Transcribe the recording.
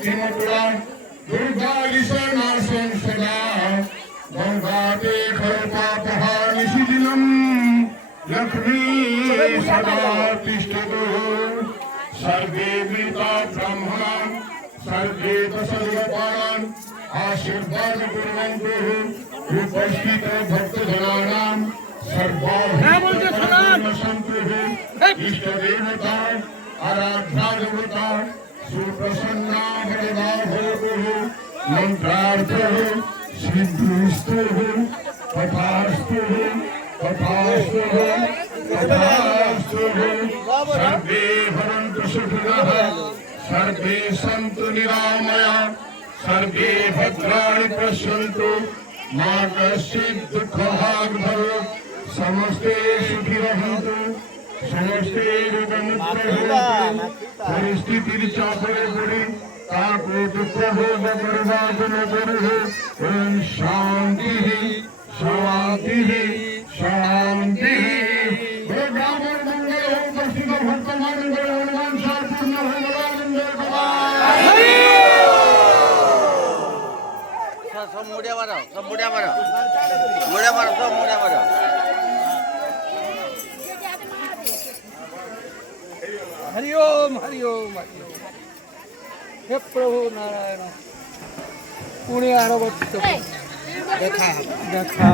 कीर्तिमकुला दुर्गालिशनाशं सदा गंगाते खरपापहानिशिदिनं लक्ष्मी सदा तिष्ठतु सर्वे मृता ब्राह्मणां सर्वे सर्वपाणान् आशीर्वाद कुर्वन्तु उपस्थित भक्तजनानां सर्वाभीष्टसन्तुः इष्ट देवता आराध्या देवता सुप्रसन्ना भगवा भवतुः मंत्रार्थः सिद्धिस्तुः तथास्तुः तथास्तुः तथास्तुः सर्वे भवन्तु सुखिनः सर्वे सन्तु निरामया सर्वे भद्राणि पश्यन्तु मा कश्चित् दुःखभाग् भवेत् समस्ते सुखी रहन्तु समस्ते रोगमुक्त होन्तु परिस्थितिर चापे पड़े ताको दुःख भोग करबाक न करहु ओम शांति शांति शांति ब्राह्मण मंगल हो उपस्थित भक्तमान हनुमान शापूर्ण सब मुड़िया मारो सब मुड़िया मारो मुड़िया मारो सब मुड़िया मारो हरि ओम हरि ओम हरि ओम हे प्रभु नारायण पुणे आरवत्त देखा